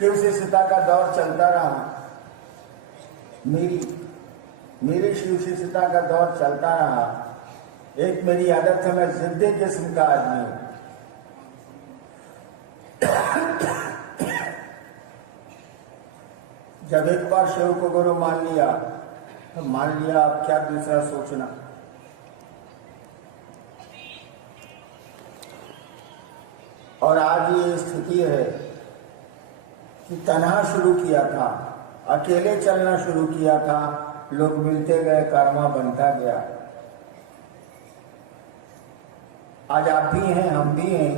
शिव से सीता का दौर चलता रहा। मेरी शिव से सीता का दौर चलता रहा। एक मेरी आदत है, मैं जिद्दी किस्म का आदमी हूं। जब एक बार शिव को गुरु मान लिया तो मान लिया, अब क्या दूसरा सोचना। और आज ये स्थिति है कि तन्हा शुरू किया था, अकेले चलना शुरू किया था, लोग मिलते गए, कर्मा बनता गया। आज आप भी हैं, हम भी हैं,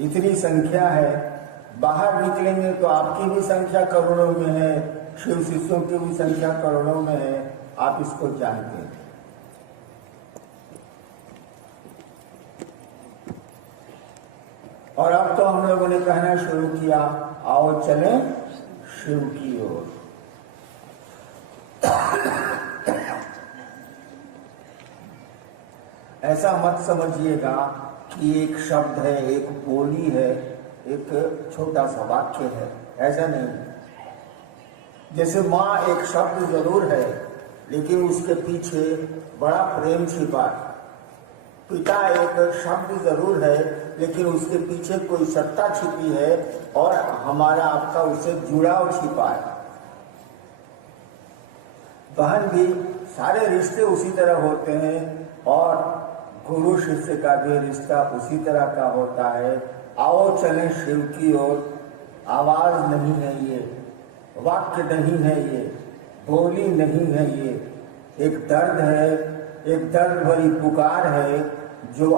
इतनी संख्या है। बाहर निकलेंगे तो आपकी भी संख्या करोड़ों में है, शिव शिष्यों की भी संख्या करोड़ों में है। आप इसको जानते हैं। और अब तो हम लोगों ने कहना शुरू किया, आओ चलें शिव की ओर। ऐसा मत समझिएगा कि एक शब्द है, एक बोली है, एक छोटा सा वाक्य है, ऐसा नहीं। जैसे माँ एक शब्द जरूर है, लेकिन उसके पीछे बड़ा प्रेम छिपा है। पिता एक शब्द जरूर है, लेकिन उसके पीछे कोई सत्ता छिपी है और हमारा आपका उससे जुड़ाव छिपा है। बहन भी, सारे रिश्ते उसी तरह होते हैं और गुरु शिष्य का भी रिश्ता उसी तरह का होता है। आओ चलें शिव की ओर। आवाज नहीं है ये, वाक्य नहीं है ये, बोली नहीं है ये, एक दर्द है, एक दर्द भरी पुकार है जो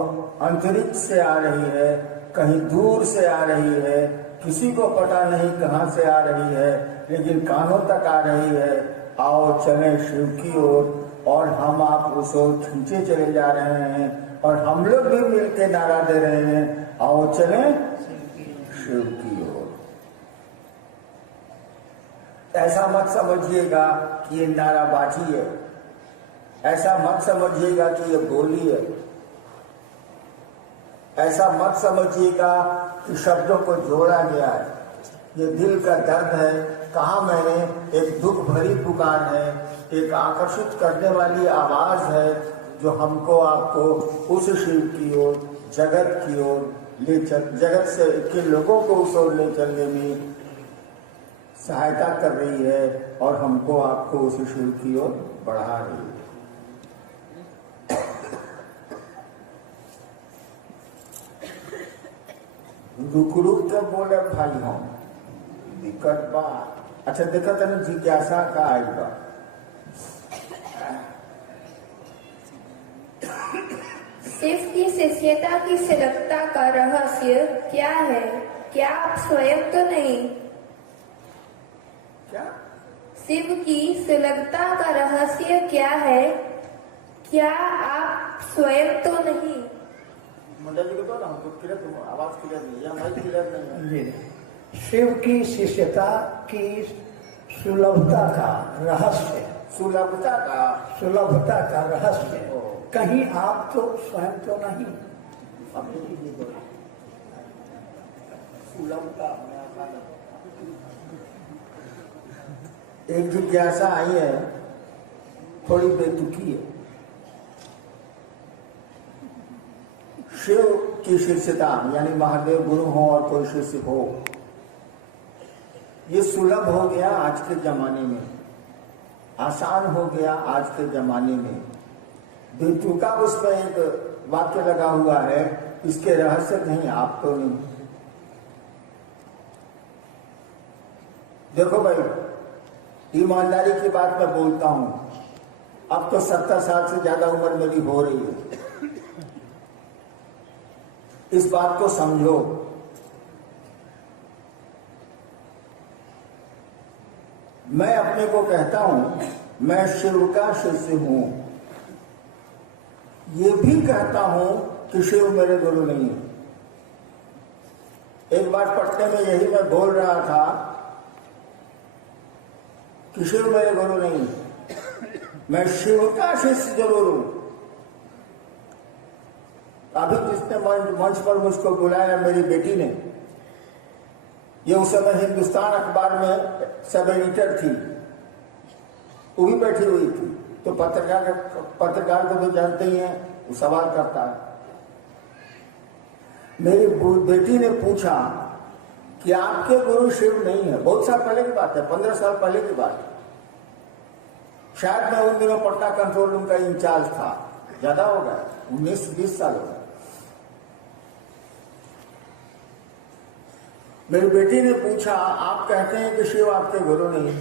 अंतरिक्ष से आ रही है, कहीं दूर से आ रही है, किसी को पता नहीं कहां से आ रही है, लेकिन कानों तक आ रही है। आओ चलें शिव की ओर। और हम आप उस ओर खींचे चले जा रहे हैं और हम लोग भी मिलकर नारा दे रहे हैं, आओ चलें शिव की ओर। ऐसा मत समझिएगा कि ये नाराबाजी है, ऐसा मत समझिएगा कि ये बोली है, ऐसा मत समझिएगा कि शब्दों को जोड़ा गया है। ये दिल का दर्द है। कहा मैंने, एक दुख भरी पुकार है, एक आकर्षित करने वाली आवाज है जो हमको आपको उस शिव की ओर, जगत की ओर ले चल, जगत से के लोगों को उस ओर ले चलने में सहायता कर रही है और हमको आपको उस शिव की ओर बढ़ा रही है। रुक रुक के बोले भाई, हम दिक्कत बा। अच्छा देखा था जिज्ञासा का आएगा। शिव की शिष्यता की सुलभता का रहस्य क्या है? क्या आप स्वयं तो नहीं? क्या? शिव की सुलभता का रहस्य क्या है? क्या आप स्वयं तो नहीं? मंडल जी को तो ना, हमको क्लियर, आवाज क्लियर नहीं है, माइक क्लियर नहीं है। शिव की शिष्यता की सुलभता का रहस्य, सुलभता का रहस्य, कहीं आप तो स्वयं तो नहीं। एक जिज्ञासा आई है, थोड़ी बेतुकी है। शिव की शिष्यता यानी महादेव गुरु हो और कोई शिष्य हो, ये सुलभ हो गया आज के जमाने में, आसान हो गया आज के जमाने में। बेतुका उस पर एक वाक्य लगा हुआ है, इसके रहस्य नहीं, आप तो नहीं। देखो भाई, ईमानदारी की बात मैं बोलता हूं, अब तो 70 साल से ज्यादा उम्र मेरी हो रही है। इस बात को समझो, मैं अपने को कहता हूं मैं शिव का शिष्य हूं, ये भी कहता हूं कि शिव मेरे गुरु नहीं है। एक बार पटने में यही मैं बोल रहा था कि शिव मेरे गुरु नहीं है, मैं शिव का शिष्य जरूर हूं। अभी जिसने मंच पर मुझको बुलाया, मेरी बेटी ने, ये उस समय हिंदुस्तान अखबार में सब एडिटर थी, वो भी बैठी हुई थी। तो पत्रकार को तो जानते ही हैं, वो सवाल करता है। मेरी बेटी ने पूछा कि आपके गुरु शिव नहीं है। बहुत साल पहले की बात है, 15 साल पहले की बात है। शायद मैं उन दिनों पटना कंट्रोल रूम का इंचार्ज था, ज्यादा हो गया, 19-20 साल हो गए। मेरी बेटी ने पूछा, आप कहते हैं कि शिव आपके गुरु नहीं,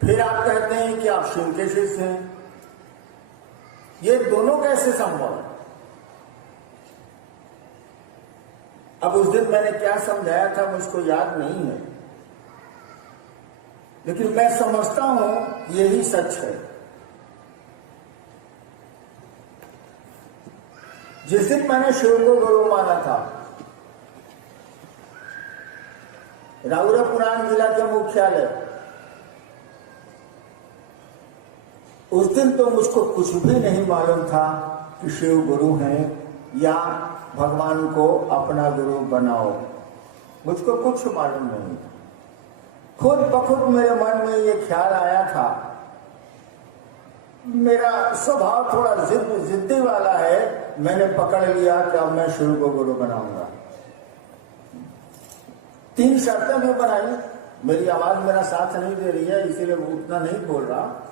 फिर आप कहते हैं कि आप शिव के शिष्य हैं, ये दोनों कैसे संभव है? अब उस दिन मैंने क्या समझाया था मुझको याद नहीं है, लेकिन मैं समझता हूं यही सच है। जिस दिन मैंने शिव को गुरु माना था, राउरपुराण जिला के मुख्यालय, उस दिन तो मुझको कुछ भी नहीं मालूम था कि शिव गुरु हैं या भगवान को अपना गुरु बनाओ, मुझको कुछ मालूम नहीं था। खुद बखुद मेरे मन में ये ख्याल आया था। मेरा स्वभाव थोड़ा जिद्दी वाला है, मैंने पकड़ लिया कि अब मैं शिव को गुरु बनाऊंगा। 3 शर्तें भी बनाई। मेरी आवाज मेरा साथ नहीं दे रही है, इसीलिए उतना नहीं बोल रहा।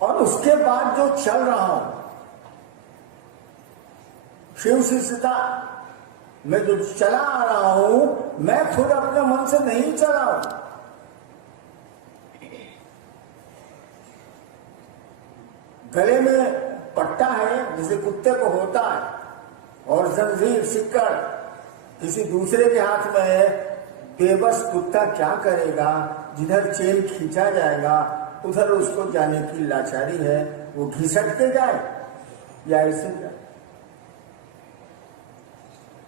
और उसके बाद जो चल रहा हूं, शिव शिष्यता में जो चला आ रहा हूं, मैं खुद अपने मन से नहीं चला हूं। गले में पट्टा है जिसे कुत्ते को होता है, और जंजीर सिक्कड़ किसी दूसरे के हाथ में है। बेबस कुत्ता क्या करेगा? जिधर चेन खींचा जाएगा उधर उसको जाने की लाचारी है, वो घिसट के जाए या ऐसे जाए।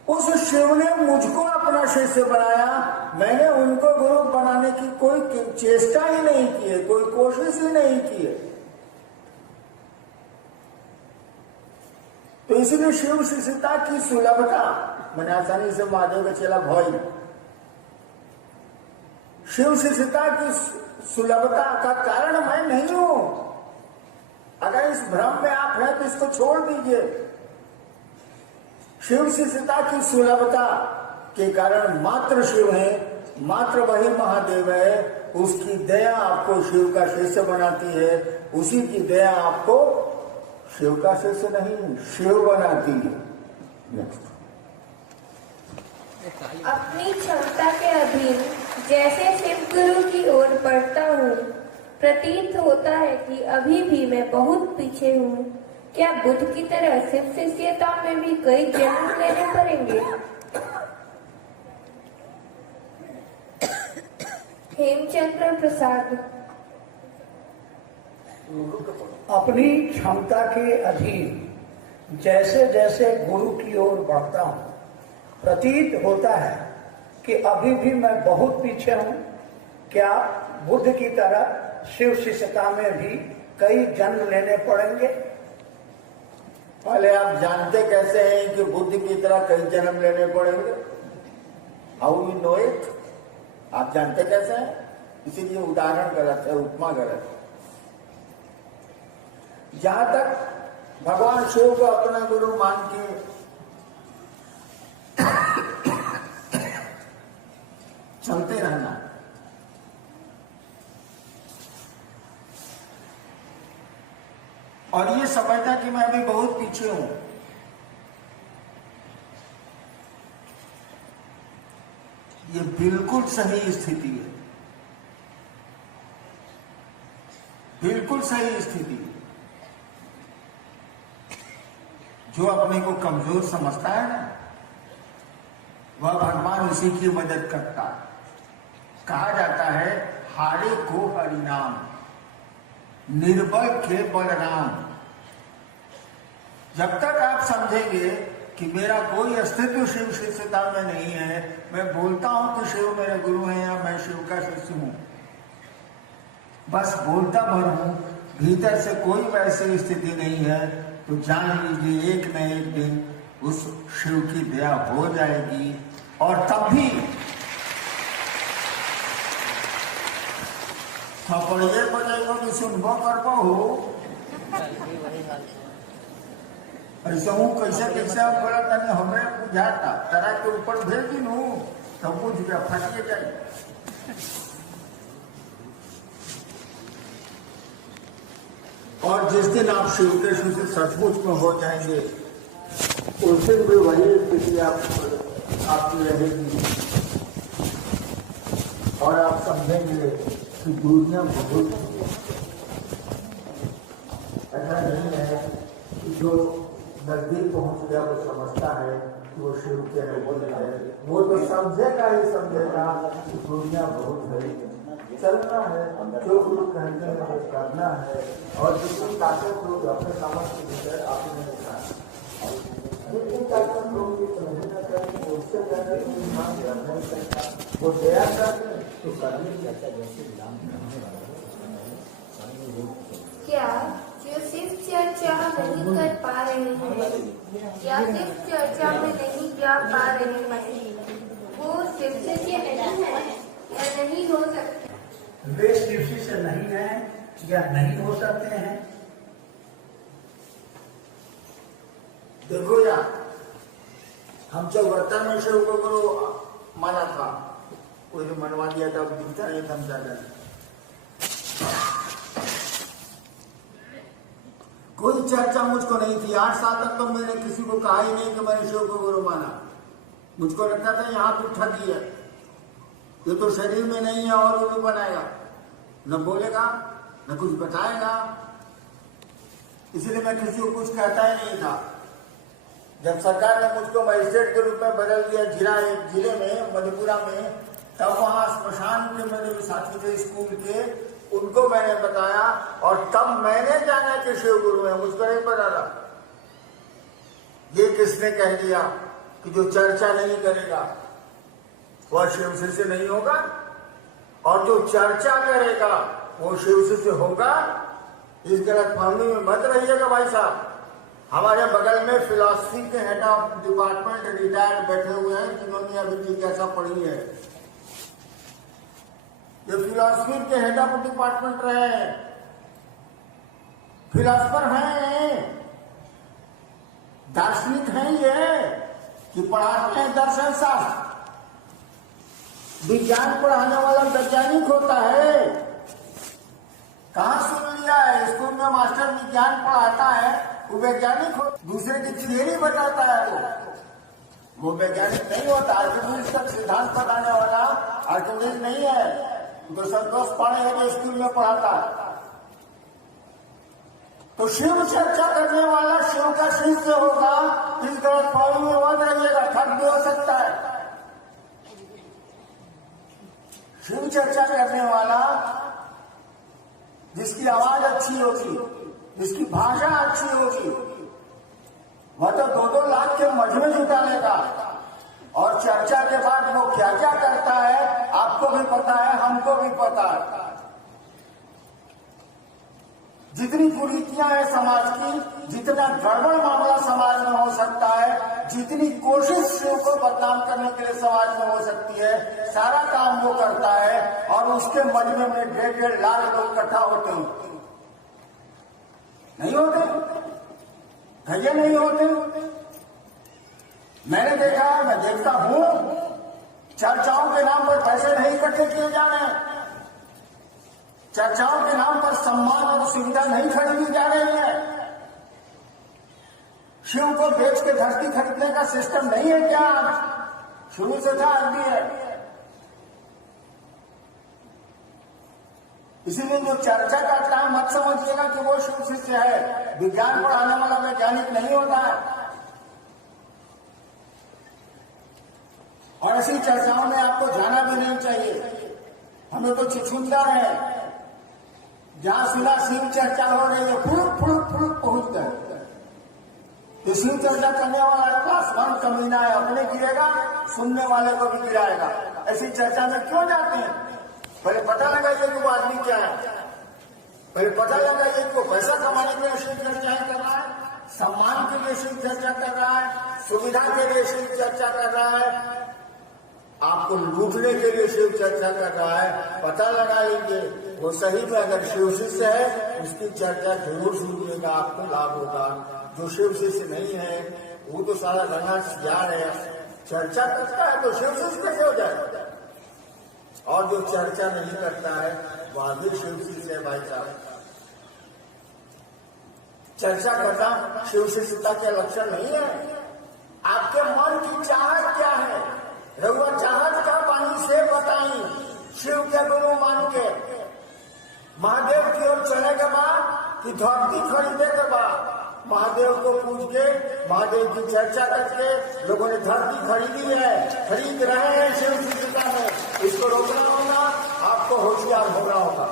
उस शिव ने मुझको अपना शिष्य बनाया, मैंने उनको गुरु बनाने की कोई चेष्टा ही नहीं की है, कोई कोशिश ही नहीं की है। तो इसलिए शिव शिष्यता की सुलभता, मैंने आसानी से महादेव का चेला भाई, शिव शिष्यता की सुलभता का कारण मैं नहीं हूं। अगर इस भ्रम में आप हैं तो इसको छोड़ दीजिए। शिव शिष्यता की सुलभता के कारण मात्र शिव है, मात्र वही महादेव है। उसकी दया आपको शिव का शिष्य बनाती है, उसी की दया आपको शिव का शिष्य नहीं, शिव बनाती है। नेक्स्ट। अपनी क्षमता के अधीन जैसे शिव गुरु की ओर बढ़ता हूँ, प्रतीत होता है कि अभी भी मैं बहुत पीछे हूँ। क्या बुद्ध की तरह शिव शिष्यता में भी कई जन्म लेने पड़ेंगे? हेमचंद्र प्रसाद। अपनी क्षमता के अधीन जैसे जैसे गुरु की ओर बढ़ता हूँ, प्रतीत होता है कि अभी भी मैं बहुत पीछे हूँ। क्या बुद्ध की तरह शिव शिष्यता में भी कई जन्म लेने पड़ेंगे? पहले आप जानते कैसे हैं कि बुद्ध की तरह कई जन्म लेने पड़ेंगे? How you know it? आप जानते कैसे हैं? इसीलिए उदाहरण गलत है, उपमा गलत है। जहां तक भगवान शिव को अपना गुरु मान के चलते रहना, और ये समझना कि मैं अभी बहुत पीछे हूं, ये बिल्कुल सही स्थिति है, बिल्कुल सही स्थिति है। जो अपने को कमजोर समझता है ना, वह भगवान उसी की मदद करता है। कहा जाता है, हारे को हरिनाम, निर्बल के बलराम। जब तक आप समझेंगे कि मेरा कोई अस्तित्व शिव शिष्यता में नहीं है, मैं बोलता हूं तो शिव मेरे गुरु हैं या मैं शिव का शिष्य हूं, बस बोलता भर हूं, भीतर से कोई वैसी स्थिति नहीं है तो जान लीजिए एक न एक दिन उस शिव की दया हो जाएगी और तब भी थपड़िए बजाइबो कि सुनबो करबो हो। ऐसा हूँ कैसे कैसे आप बोला तने हमरे बुझाता तरा के ऊपर भेज दिनू तब बुझ गया फटिए जाए। और जिस दिन आप शिव के से सचमुच में हो जाएंगे उस दिन भी वही स्थिति आपकी रहेगी और आप समझेंगे कि दुनिया बहुत ऐसा नहीं है कि जो नजदीक पहुंच गया वो समझता है कि वो शिव के अनुकूल है। वो तो समझेगा ही समझेगा कि दुनिया बहुत है, चलना है, जो गुरु कहते हैं वो करना है और जितनी ताकत लोग अपने समझ के भीतर आपने देखा जितनी ताकत लोग कहीं न कहीं उससे ज्यादा इंसान कर नहीं सकता। वो दया कर तो करने क्या जो सिर्फ चर्चा नहीं कर पा रहे हैं या सिर्फ चर्चा में नहीं जा पा रहे हैं वो शिव से नहीं है या नहीं हो सकते? वे शिव से नहीं है या नहीं हो सकते हैं। देखो यार, हम जब वर्तन में शिव को गुरु माना था, कोई ने मनवा दिया था, दिखता नहीं था ज्यादा। कोई चर्चा मुझको नहीं थी। 8 साल तक तो मैंने किसी को कहा ही नहीं कि मैंने शिव को गुरु माना। मुझको लगता था यहाँ तो ठगी है, ये तो शरीर में नहीं है और वो भी बनाएगा, न बोलेगा न कुछ बताएगा, इसलिए मैं किसी को कुछ कहता ही नहीं था। जब सरकार ने मुझको मजिस्ट्रेट के रूप में बदल दिया जिले में मधेपुरा में, तब वहां स्मशान के मेरे साथी थे स्कूल के, उनको मैंने बताया और तब मैंने जाना कि शिव गुरु है। मुझको नहीं पता था। ये किसने कह दिया कि जो चर्चा नहीं करेगा वह शिव से नहीं होगा और जो चर्चा करेगा वो शिव से होगा? इस गलत फहमी में मत रहिएगा भाई साहब। हमारे बगल में फिलॉसफी के हेड ऑफ डिपार्टमेंट रिटायर्ड बैठे हुए हैं जिन्होंने अभी जिज्ञासा पढ़ी है। ये फिलॉसफी के हेड ऑफ डिपार्टमेंट रहे, फिलॉसफर हैं, दार्शनिक हैं ये कि पढ़ाते हैं दर्शन शास्त्र। विज्ञान पढ़ाने वाला वैज्ञानिक होता है। कहाँ सुन लिया है? स्कूल में मास्टर विज्ञान पढ़ाता है, वो वैज्ञानिक हो। दूसरे की थियरी बताता है, वो वैज्ञानिक नहीं होता। आर्किमिडीज का सिद्धांत बताने वाला आर्किमिडीज नहीं है, तो संतोष पाणे है जो स्कूल में पढ़ाता है। तो शिव चर्चा करने वाला शिव का शिष्य होगा, इस गलत फहमी में मत रहिएगा, ठग भी हो सकता है। शिव चर्चा करने वाला जिसकी आवाज अच्छी होगी, जिसकी भाषा अच्छी होगी, वह तो 2-2 लाख के मजमे जुटा लेगा। और चर्चा के बाद वो क्या क्या करता है आपको भी पता है, हमको भी पता है। जितनी कुरीतियां हैं समाज की, जितना गड़बड़ मामला समाज में हो सकता है, जितनी कोशिश शिव को बदनाम करने के लिए समाज में हो सकती है, सारा काम वो करता है। और उसके मजमे में 1.5 लाख लोग इकट्ठा होते हैं। नहीं होते? भैया नहीं होते? मैंने देखा, मैं देखता हूं, चर्चाओं के नाम पर पैसे नहीं इकट्ठे किए जा रहे हैं, चर्चाओं के नाम पर सम्मान और सुविधा नहीं खरीदी जा रही है। शिव को बेच के धरती खरीदने का सिस्टम नहीं है क्या? शुरू से था, आज भी है। इसीलिए जो चर्चा करता है मत समझिएगा कि वो शिव शिष्य है। विज्ञान पढ़ाने वाला वैज्ञानिक नहीं होता है। और ऐसी चर्चाओं में आपको जाना भी नहीं चाहिए। हमें तो छिछुंदर है, जहां सुना शिव चर्चा हो रही है, फुड़ुक पहुंच गए। तो शिव चर्चा करने वाला क्लास 1 कमीना है, अपने गिरेगा, सुनने वाले को भी गिराएगा। ऐसी चर्चा में क्यों जाते हैं? पहले पता लगाइए कि वो आदमी क्या है, पहले पता लगाइए कि वो पैसा कमाने के लिए शिव चर्चाएं कर रहा है सम्मान के लिए शिव चर्चा कर रहा है, सुविधा के लिए शिव चर्चा कर रहा है, आपको लूटने के लिए शिव चर्चा कर रहा है, पता लगाएंगे वो सही में अगर शिव शिष्य है उसकी चर्चा जरूर सुनिएगा, आपको लाभ होगा। जो शिव शिष्य नहीं है वो तो सारा रंगा सियार है, चर्चा करता है तो शिव शिष्य कैसे हो जाए। और जो चर्चा नहीं करता है वह भी शिव शिष्य है भाई साहब। चर्चा करना शिव शिष्यता के लक्षण नहीं है। आपके मन की चाहत क्या है, रघुआ चाहत का पानी से बताई, शिव के गुरु मान के महादेव की ओर चले के बाद कि धरती खरीदे के बाद महादेव को पूज के महादेव की चर्चा करके लोगों ने धरती खरीदी है, खरीद रहे हैं शिव शिष्यता में। इसको रोकना होगा, आपको होशियार होना होगा।